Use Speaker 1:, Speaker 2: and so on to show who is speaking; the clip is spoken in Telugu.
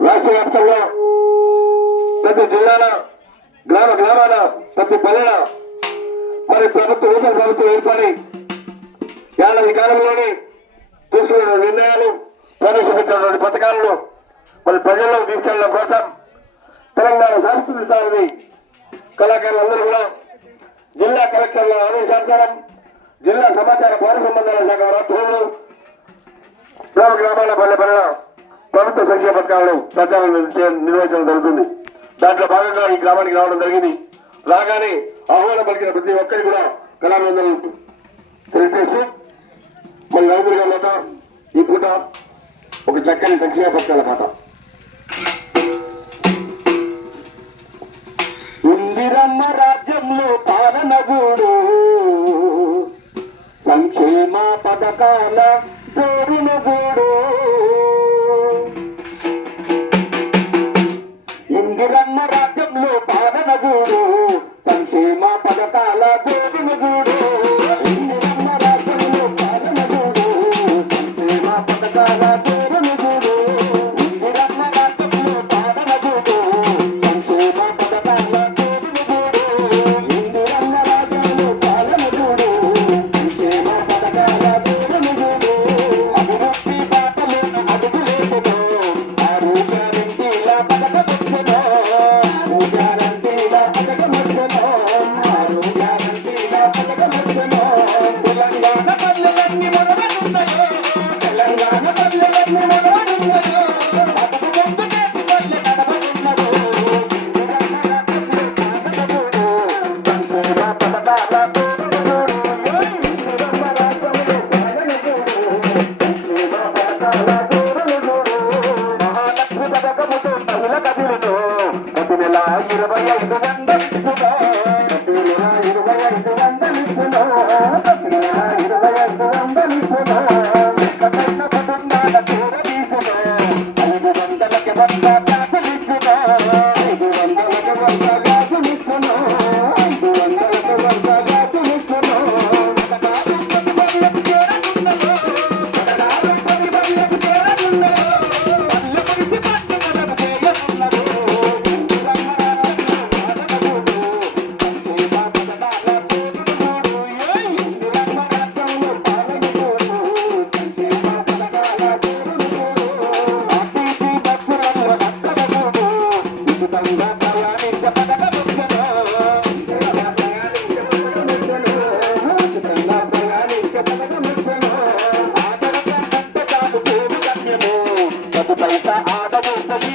Speaker 1: రాష్ట్ర వ్యాప్తంగా ప్రతి జిల్లాలో గ్రామ గ్రామాల ప్రతి పల్లెల మరి ప్రభుత్వ నూతన ప్రభుత్వం ఏర్పడి ఏడాది కాలంలోనే తీసుకున్న నిర్ణయాలు ప్రవేశపెట్టినటువంటి పథకాలను మరి ప్రజల్లో తీసుకెళ్ళడం కోసం తెలంగాణ సాంస్కృతిక స్థాయి కళాకారులందరూ కూడా జిల్లా కలెక్టర్ల ఆదేశానుసారం జిల్లా సమాచార పౌర సంబంధాల శాఖ రాష్ట్రంలో గ్రామ గ్రామాల పల్లె పల్లెల ప్రభుత్వ సంక్షేమ పథకాలను ప్రచారం నిర్వహించడం జరుగుతుంది. దాంట్లో భాగంగా ఈ గ్రామానికి రావడం జరిగింది. రాగానే ఆహ్వానం పలికిన ప్రతి ఒక్కరికి కూడా కళాభివందనలు తెలియజేస్తూ మన నలుగురు మాట ఈ పూట ఒక చక్కని సంక్షేమ పథకాల పాట. ఇందిరమ్మ రాజ్యంలో పాలనగూడు సంక్షేమ పథకాల సంక్షేమ పథకాల పైసా ఆదమూస ఈ